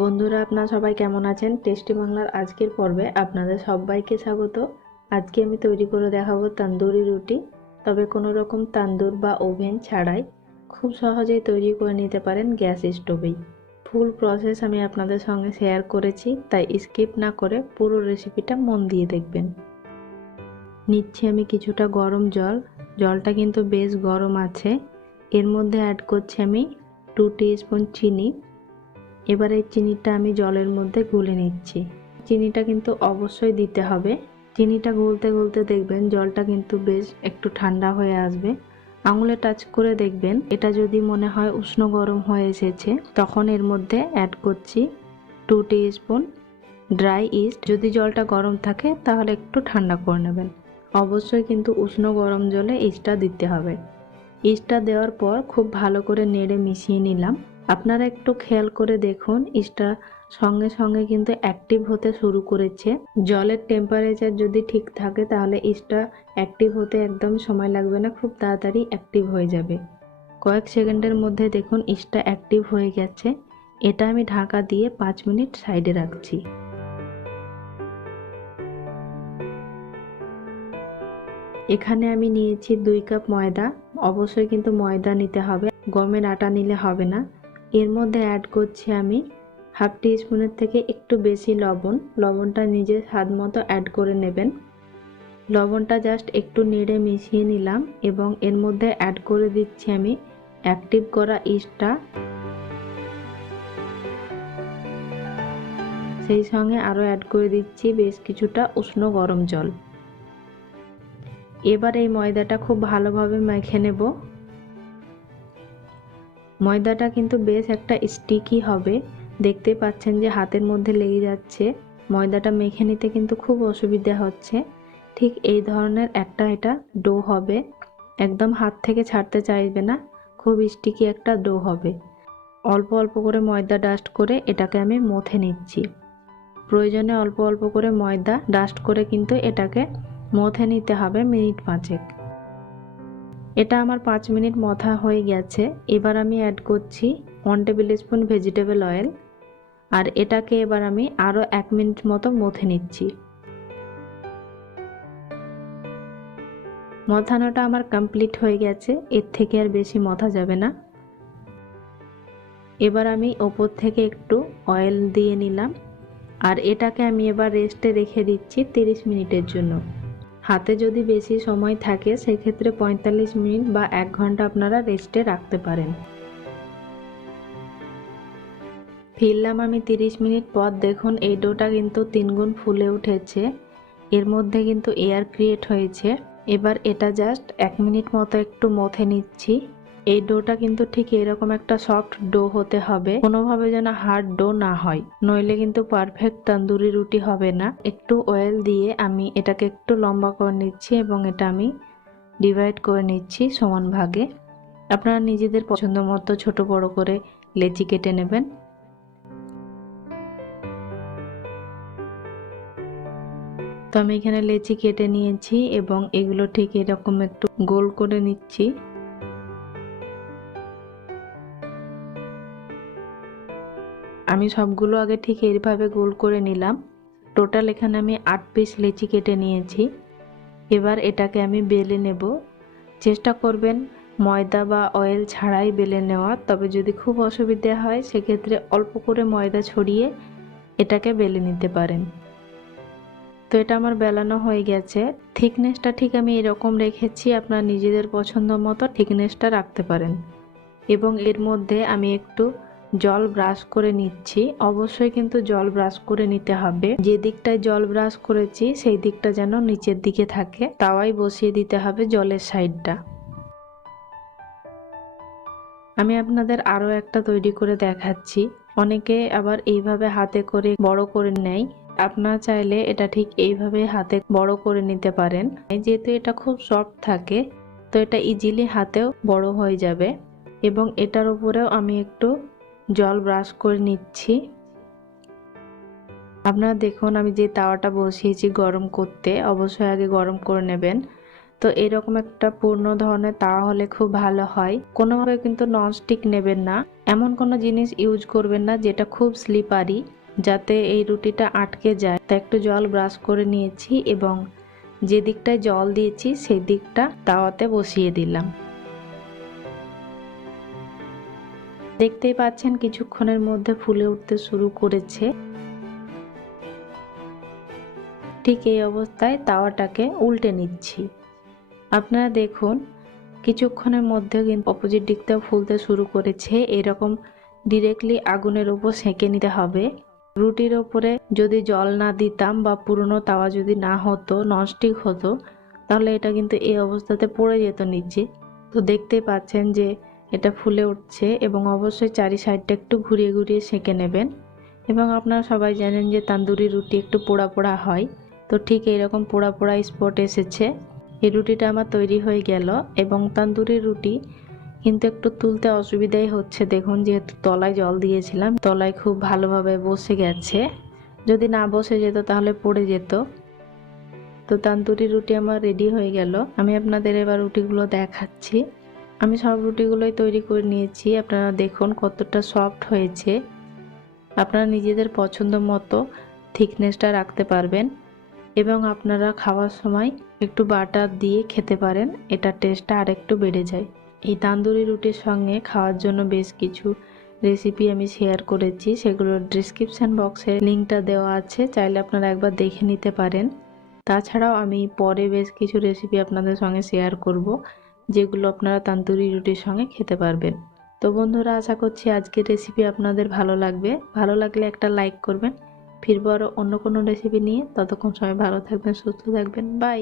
বন্ধুরা, আপনারা সবাই কেমন আছেন? টেস্টি বাংলার আজকের পর্বে আপনাদের সবাইকে স্বাগত। আজকে আমি তৈরি করে দেখাবো তন্দুরি রুটি, তবে কোনো রকম তান্দুর বা ওভেন ছাড়াই খুব সহজেই তৈরি করে নিতে পারেন গ্যাস স্টোভেই। ফুল প্রসেস আমি আপনাদের সঙ্গে শেয়ার করেছি, তাই স্কিপ না করে পুরো রেসিপিটা মন দিয়ে দেখবেন। নিচ্ছি আমি কিছুটা গরম জল, জলটা কিন্তু বেশ গরম আছে। এর মধ্যে অ্যাড করছি আমি 2 টিস্পুন চিনি। এবার এই চিনিটা আমি জলের মধ্যে গুলে নিচ্ছি। চিনিটা কিন্তু অবশ্যই দিতে হবে। চিনিটা গলতে গলতে দেখবেন জলটা কিন্তু বেশ একটু ঠান্ডা হয়ে আসবে। আঙুলে টাচ করে দেখবেন এটা যদি মনে হয় উষ্ণ গরম হয়ে এসেছে, তখন এর মধ্যে অ্যাড করছি 2 টিস্পুন ড্রাই ইস্ট। যদি জলটা গরম থাকে তাহলে একটু ঠান্ডা করে নেবেন। অবশ্যই কিন্তু উষ্ণ গরম জলে ইস্টটা দিতে হবে। ইস্টটা দেওয়ার পর খুব ভালো করে নেড়ে মিশিয়ে নিলাম। আপনারা একটু খেয়াল করে দেখুন, ইস্টটা সঙ্গে সঙ্গে কিন্তু অ্যাক্টিভ হতে শুরু করেছে। জলের টেম্পারেচার যদি ঠিক থাকে তাহলে ইস্টটা অ্যাক্টিভ হতে একদম সময় লাগবে না, খুব তাড়াতাড়ি অ্যাক্টিভ হয়ে যাবে। কয়েক সেকেন্ডের মধ্যে দেখুন ইস্টটা অ্যাক্টিভ হয়ে গেছে। এটা আমি ঢাকা দিয়ে 5 মিনিট সাইডে রাখছি। এখানে আমি নিয়েছি 2 কাপ ময়দা। অবশ্যই কিন্তু ময়দা নিতে হবে, গমের আটা নিলে হবে না। এর মধ্যে অ্যাড করছি আমি হাফ টিস্পুনের থেকে একটু বেশি লবণ। লবণটা নিজের স্বাদ মতো অ্যাড করে নেবেন। লবণটা জাস্ট একটু নেড়ে মিশিয়ে নিলাম এবং এর মধ্যে অ্যাড করে দিচ্ছি আমি অ্যাক্টিভ করা ইস্টটা, সেই সঙ্গে আরও অ্যাড করে দিচ্ছি বেশ কিছুটা উষ্ণ গরম জল। এবার এই ময়দাটা খুব ভালোভাবে মেখে নেব। ময়দাটা কিন্তু বেশ একটা স্টিকি হবে, দেখতে পাচ্ছেন যে হাতের মধ্যে লেগে যাচ্ছে। ময়দাটা মেখে নিতে কিন্তু খুব অসুবিধা হচ্ছে। ঠিক এই ধরনের একটা এটা ডো হবে, একদম হাত থেকে ছাড়তে চাইবে না, খুব স্টিকি একটা ডো হবে। অল্প অল্প করে ময়দা ডাস্ট করে এটাকে আমি মথে নিচ্ছি। প্রয়োজনে অল্প অল্প করে ময়দা ডাস্ট করে কিন্তু এটাকে মথে নিতে হবে মিনিট 5। এটা আমার 5 মিনিট মথা হয়ে গেছে। এবার আমি অ্যাড করছি 1 টেবিল স্পুন ভেজিটেবল অয়েল, আর এটাকে এবার আমি আরও 1 মিনিট মতো মথে নিচ্ছি। মথানোটা আমার কমপ্লিট হয়ে গেছে, এর থেকে আর বেশি মথা যাবে না। এবার আমি ওপর থেকে একটু অয়েল দিয়ে নিলাম, আর এটাকে আমি এবার রেস্টে রেখে দিচ্ছি 30 মিনিটের জন্য। হাতে যদি বেশি সময় থাকে সেক্ষেত্রে 45 মিনিট বা 1 ঘন্টা আপনারা রেস্টে রাখতে পারেন। ফিরলাম আমি 30 মিনিট পর। দেখুন এই ডোটা কিন্তু 3 গুণ ফুলে উঠেছে, এর মধ্যে কিন্তু এয়ার ক্রিয়েট হয়েছে। এবার এটা জাস্ট 1 মিনিট মতো একটু মথে নিচ্ছি। এই ডোটা কিন্তু ঠিক এরকম একটা সফট ডো হতে হবে, কোনোভাবে যেন হার্ড ডো না হয়, নইলে কিন্তু পারফেক্ট তন্দুরি রুটি হবে না। একটু অয়েল দিয়ে আমি এটাকে একটু লম্বা করে নিচ্ছি এবং এটা আমি ডিভাইড করে নিচ্ছি সমান ভাগে। আপনারা নিজেদের পছন্দ মতো ছোট বড় করে লেচি কেটে নেবেন। তো আমি এখানে লেচি কেটে নিয়েছি এবং এগুলো ঠিক এরকম একটু গোল করে নিচ্ছি। আমি সবগুলো আগে ঠিক এইভাবে গোল করে নিলাম। টোটাল এখানে আমি 8 পিস লেচি কেটে নিয়েছি। এবার এটাকে আমি বেলে নেব। চেষ্টা করবেন ময়দা বা অয়েল ছাড়াই বেলে নেওয়া, তবে যদি খুব অসুবিধা হয় সেক্ষেত্রে অল্প করে ময়দা ছড়িয়ে এটাকে বেলে নিতে পারেন। তো এটা আমার বেলানো হয়ে গেছে। থিকনেসটা ঠিক আমি এরকম রেখেছি, আপনারা নিজেদের পছন্দ মতো থিকনেসটা রাখতে পারেন। এবং এর মধ্যে আমি একটু জল ব্রাশ করে নিচ্ছি। অবশ্যই কিন্তু জল ব্রাশ করে নিতে হবে। যে দিকটায় জল ব্রাশ করেছি সেই দিকটা যেন নিচের দিকে থাকে, তাওয়াই বসিয়ে দিতে হবে জলের সাইডটা। আমি আপনাদের আরও একটা তৈরি করে দেখাচ্ছি। অনেকে আবার এইভাবে হাতে করে বড় করে নেয়, আপনারা চাইলে এটা ঠিক এইভাবে হাতে বড় করে নিতে পারেন। যেহেতু এটা খুব সফট থাকে তো এটা ইজিলি হাতেও বড় হয়ে যাবে। এবং এটার উপরেও আমি একটু জল ব্রাশ করে নিচ্ছি। আপনারা দেখুন আমি যে তাওয়াটা বসিয়েছি গরম করতে, অবশ্যই আগে গরম করে নেবেন, তো এরকম একটা পূর্ণ ধরনের তাওয়া হলে খুব ভালো হয়। কোনোভাবে কিন্তু ননস্টিক নেবেন না, এমন কোনো জিনিস ইউজ করবেন না যেটা খুব স্লিপারি, যাতে এই রুটিটা আটকে যায়। তা একটু জল ব্রাশ করে নিয়েছি এবং যে দিকটায় জল দিয়েছি সেই দিকটা তাওয়াতে বসিয়ে দিলাম। দেখতেই পাচ্ছেন কিছুক্ষণের মধ্যে ফুলে উঠতে শুরু করেছে। ঠিক এই অবস্থায় তাওয়াটাকে উল্টে নিচ্ছি। আপনারা দেখুন কিছুক্ষণের মধ্যে কিন্তু অপোজিট দিকটাও ফুলতে শুরু করেছে। এরকম ডিরেক্টলি আগুনের উপর সেঁকে নিতে হবে। রুটির ওপরে যদি জল না দিতাম বা পুরনো তাওয়া যদি না হতো, ননস্টিক হতো, তাহলে এটা কিন্তু এই অবস্থাতে পড়ে যেত নিচে। তো দেখতেই পাচ্ছেন যে এটা ফুলে উঠছে এবং অবশ্যই চারি সাইডটা একটু ঘুরিয়ে ঘুরিয়ে সেঁকে নেবেন। এবং আপনারা সবাই জানেন যে তান্দুরি রুটি একটু পোড়া পোড়া হয়, তো ঠিক এইরকম পোড়া পোড়া স্পট এসেছে। এই রুটিটা আমার তৈরি হয়ে গেল এবং তান্দুরি রুটি কিন্তু একটু তুলতে অসুবিধাই হচ্ছে। দেখুন যেহেতু তলায় জল দিয়েছিলাম, তলায় খুব ভালোভাবে বসে গেছে। যদি না বসে যেত তাহলে পড়ে যেত। তো তান্দুরি রুটি আমার রেডি হয়ে গেল। আমি আপনাদের এবার রুটিগুলো দেখাচ্ছি। আমি সব রুটিগুলোই তৈরি করে নিয়েছি। আপনারা দেখুন কতটা সফট হয়েছে। আপনারা নিজেদের পছন্দ মতো থিকনেসটা রাখতে পারবেন এবং আপনারা খাওয়ার সময় একটু বাটার দিয়ে খেতে পারেন, এটা টেস্টটা আরেকটু বেড়ে যায়। এই তান্দুরি রুটির সঙ্গে খাওয়ার জন্য বেশ কিছু রেসিপি আমি শেয়ার করেছি, সেগুলোর ডিসক্রিপশান বক্সে লিঙ্কটা দেওয়া আছে, চাইলে আপনারা একবার দেখে নিতে পারেন। তাছাড়াও আমি পরে বেশ কিছু রেসিপি আপনাদের সঙ্গে শেয়ার করব, যেগুলো আপনারা তান্দুরি রুটির সঙ্গে খেতে পারবেন। তো বন্ধুরা, আশা করছি আজকের রেসিপি আপনাদের ভালো লাগবে। ভালো লাগলে একটা লাইক করবেন। ফিরবো আরও অন্য কোনো রেসিপি নিয়ে। ততক্ষণ সবাই ভালো থাকবেন, সুস্থ থাকবেন। বাই।